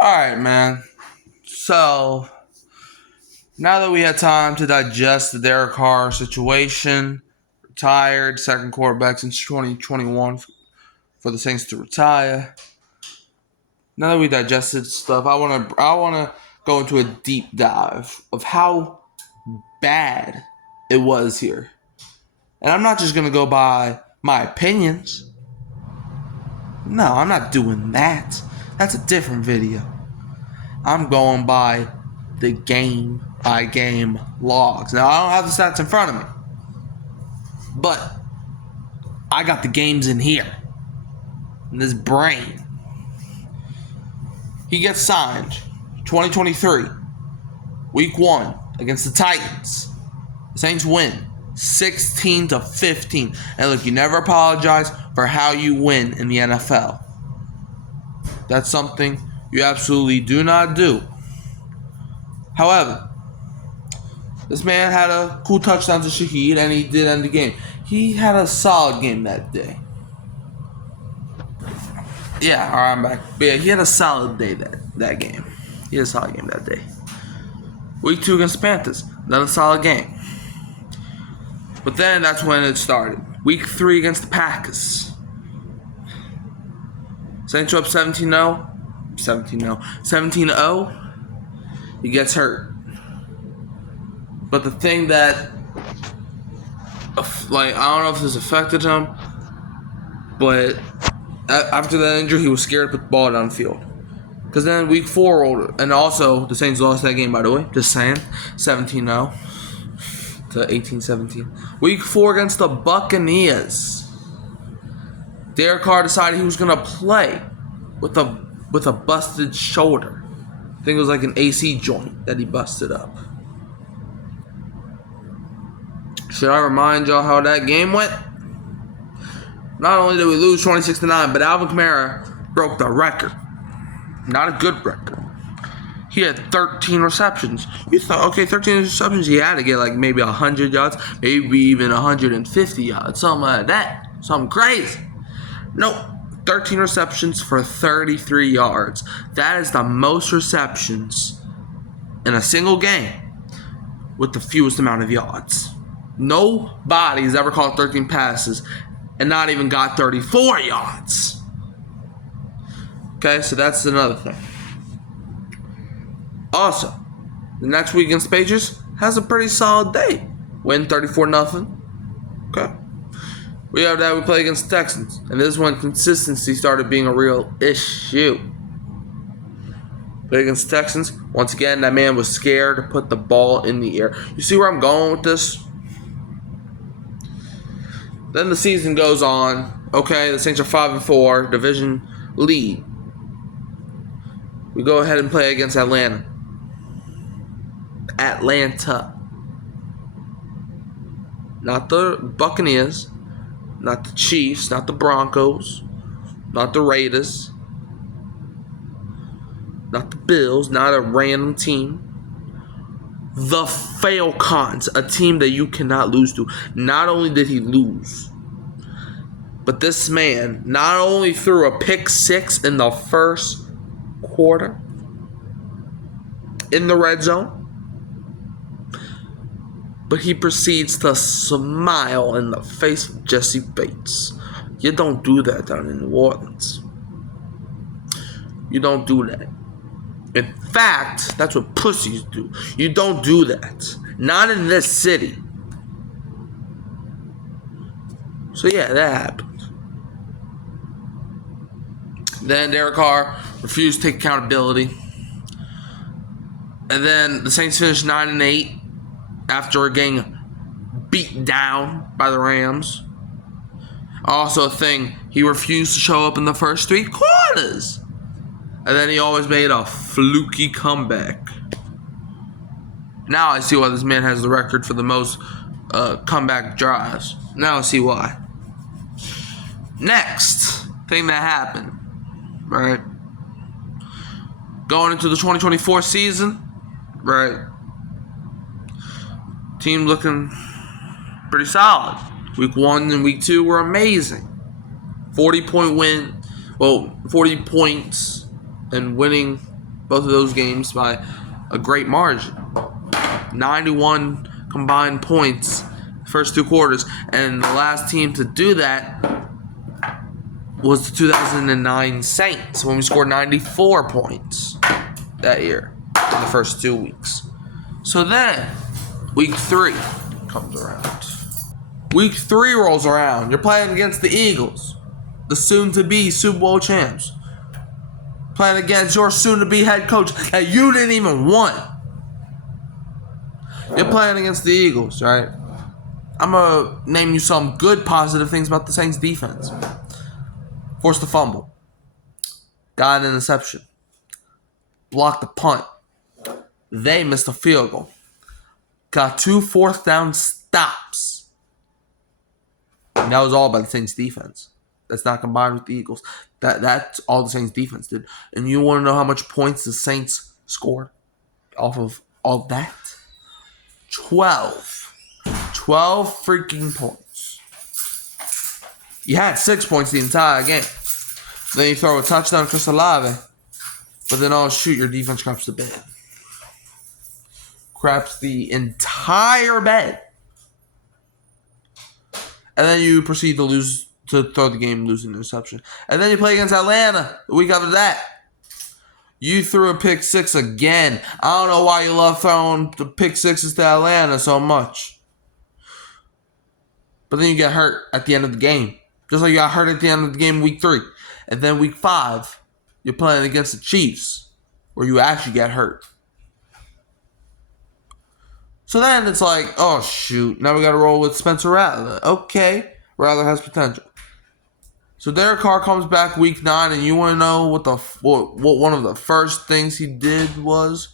Alright, man. So, now that we had time to digest the Derek Carr situation, retired, second quarterback since 2021 for the Saints to retire. Now that we digested stuff, I wanna go into a deep dive of how bad it was here. And I'm not just gonna go by my opinions. No, I'm not doing that. That's a different video. I'm going by the game by game logs. Now, I don't have the stats in front of me, but I got the games in here, in this brain. He gets signed 2023, week 1 against the Titans. The Saints win 16-15. And look, you never apologize for how you win in the NFL. That's something you absolutely do not do. However, this man had a cool touchdown to Shaheed, and he did end the game. He had a solid game that day. Yeah, alright, I'm back. But yeah, he had a solid day that game. He had a solid game that day. Week 2 against the Panthers, another solid game. But then that's when it started. Week 3 against the Packers. Saints up 17-0. He gets hurt. But the thing that, I don't know if this affected him, but after that injury, he was scared to put the ball downfield. Because then week 4 rolled, and also the Saints lost that game, by the way, just saying, 17-0 to 18-17. Week 4 against the Buccaneers. Derek Carr decided he was going to play with a busted shoulder. I think it was like an AC joint that he busted up. Should I remind y'all how that game went? Not only did we lose 26-9, but Alvin Kamara broke the record. Not a good record. He had 13 receptions. You thought, okay, 13 receptions, he had to get like maybe 100 yards, maybe even 150 yards, something like that. Something crazy. Nope. 13 receptions for 33 yards. That is the most receptions in a single game with the fewest amount of yards. Nobody's ever caught 13 passes and not even got 34 yards. Okay, so that's another thing. Also, the next week against the Patriots has a pretty solid day. Win 34-0. Okay. We have that we play against the Texans. And this is when consistency started being a real issue. Play against the Texans. Once again, that man was scared to put the ball in the air. You see where I'm going with this? Then the season goes on. Okay, the Saints are 5-4, division lead. We go ahead and play against Atlanta. Not the Buccaneers, not the Chiefs, not the Broncos, not the Raiders, not the Bills, not a random team. The Falcons, a team that you cannot lose to. Not only did he lose, but this man not only threw a pick 6 in the first quarter in the red zone, but he proceeds to smile in the face of Jesse Bates. You don't do that down in New Orleans. You don't do that. In fact, that's what pussies do. You don't do that. Not in this city. So yeah, that happened. Then Derek Carr refused to take accountability. And then the Saints finished 9-8 after getting beat down by the Rams. Also a thing, he refused to show up in the first 3 quarters. And then he always made a fluky comeback. Now I see why this man has the record for the most comeback drives. Now I see why. Next thing that happened, right? Going into the 2024 season, right? Team looking pretty solid. Week 1 and week 2 were amazing. 40-point win. Well, 40 points and winning both of those games by a great margin. 91 combined points first 2 quarters. And the last team to do that was the 2009 Saints when we scored 94 points that year in the first 2 weeks. So then, week 3 comes around. Week 3 rolls around. You're playing against the Eagles, the soon-to-be Super Bowl champs. Playing against your soon-to-be head coach that you didn't even want. You're playing against the Eagles, right? I'm going to name you some good positive things about the Saints defense. Forced a fumble. Got an interception. Blocked a punt. They missed a field goal. Got 2 fourth down stops. And that was all by the Saints defense. That's not combined with the Eagles. That's all the Saints defense did. And you want to know how much points the Saints scored off of all that? 12. 12 freaking points. You had 6 points the entire game. Then you throw a touchdown to Chris Olave. But then, oh shoot, your defense craps the bed. Craps the entire bed. And then you proceed to throw the game, losing an interception. And then you play against Atlanta the week after that. You threw a pick 6 again. I don't know why you love throwing the pick 6s to Atlanta so much. But then you get hurt at the end of the game. Just like you got hurt at the end of the game week 3. And then week 5, you're playing against the Chiefs, where you actually get hurt. So then it's like, oh shoot, now we got to roll with Spencer Rattler. Okay, Rattler has potential. So Derek Carr comes back week 9, and you want to know what one of the first things he did was?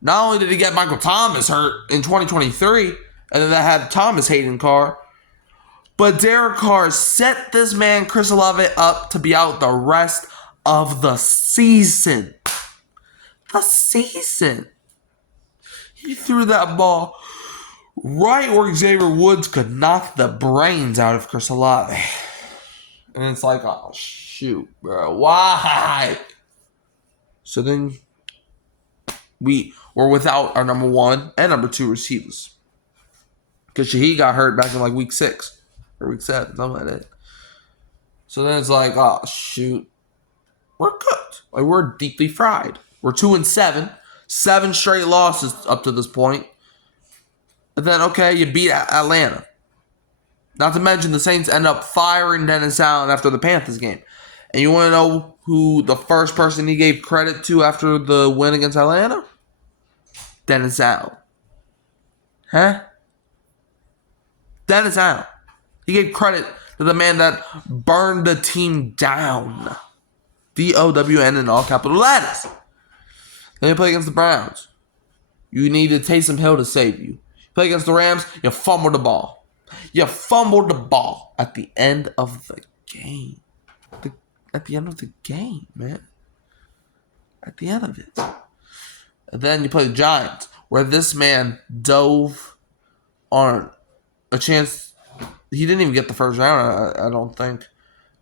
Not only did he get Michael Thomas hurt in 2023, and then that had Thomas hating Carr, but Derek Carr set this man Chris Olave up to be out the rest of the season. The season. He threw that ball right where Xavier Woods could knock the brains out of Chris Olave. And it's like, oh, shoot, bro. Why? So then we were without our number 1 and number 2 receivers. Because Shaheed got hurt back in like week 6 or week 7, something like that. So then it's like, oh, shoot. We're cooked. Like, we're deeply fried. We're 2-7. 7 straight losses up to this point. And then, okay, you beat Atlanta. Not to mention the Saints end up firing Dennis Allen after the Panthers game. And you want to know who the first person he gave credit to after the win against Atlanta? Dennis Allen. Huh? Dennis Allen. He gave credit to the man that burned the team down. DOWN in all capital letters. Then you play against the Browns. You needed Taysom Hill to save you. Play against the Rams, you fumbled the ball. You fumbled the ball at the end of the game. At the end of the game, man. At the end of it. And then you play the Giants, where this man dove on a chance. He didn't even get the first round, I don't think.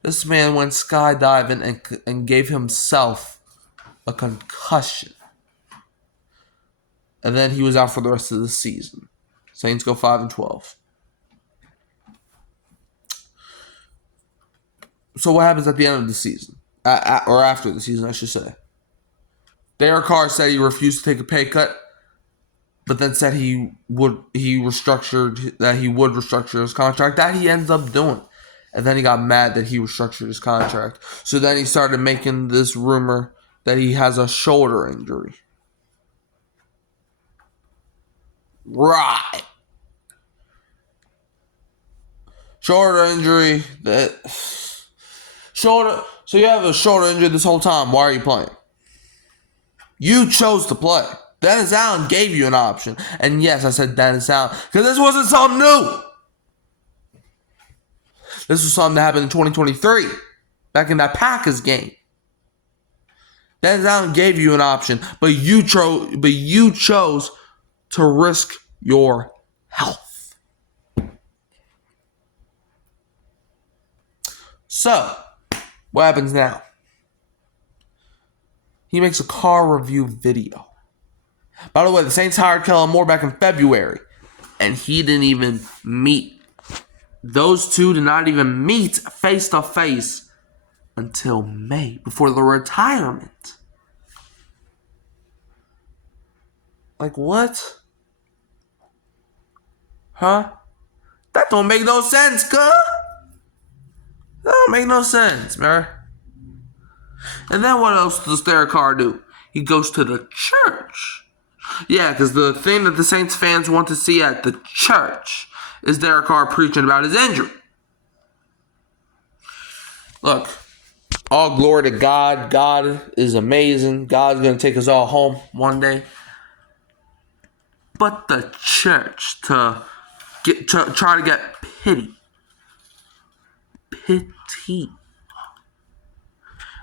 This man went skydiving and gave himself a concussion. And then he was out for the rest of the season. Saints go 5-12. So what happens at the end of the season? Or after the season, I should say. Derek Carr said he refused to take a pay cut, but then said he would restructure his contract. That he ends up doing. And then he got mad that he restructured his contract. So then he started making this rumor that he has a shoulder injury. Right. Shoulder injury. So you have a shoulder injury this whole time. Why are you playing? You chose to play. Dennis Allen gave you an option. And yes, I said Dennis Allen. Because this wasn't something new. This was something that happened in 2023. Back in that Packers game. Dennis Allen gave you an option. But you chose to risk your health. So, what happens now? he makes a Carr review video. By the way, the Saints hired Kellen Moore back in February, and he didn't even meet. Those two did not even meet face to face until May, before the retirement. Like, what? Huh? That don't make no sense, cuz. That don't make no sense, man. And then what else does Derek Carr do? He goes to the church. Yeah, because the thing that the Saints fans want to see at the church is Derek Carr preaching about his injury. Look, all glory to God. God is amazing. God's going to take us all home one day. But the church to try to get pity.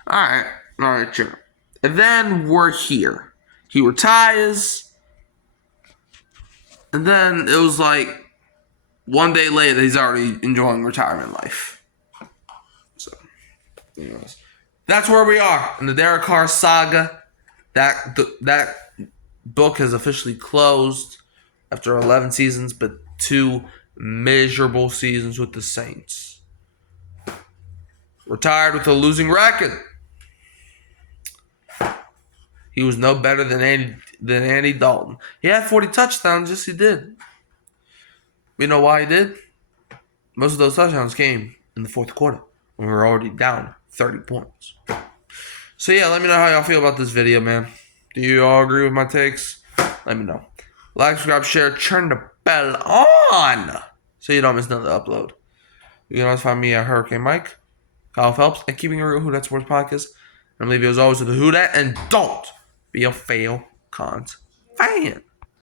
All right, sure. And then we're here. He retires. And then it was like one day later, he's already enjoying retirement life. So, anyways, that's where we are in the Derek Carr saga. That book has officially closed after 11 seasons, but 2 miserable seasons with the Saints. Retired with a losing record. He was no better than Andy Dalton. He had 40 touchdowns. Yes, he did. You know why he did? Most of those touchdowns came in the fourth quarter when we were already down 30 points. So, yeah, let me know how y'all feel about this video, man. Do you all agree with my takes? Let me know. Like, subscribe, share, turn the bell on so you don't miss another upload. You can always find me at Hurricane Mike, Kyle Phelps, and Keeping It Real Who Dat Sports Podcast. And leave you as always with the Who Dat, and don't be a fail cons fan.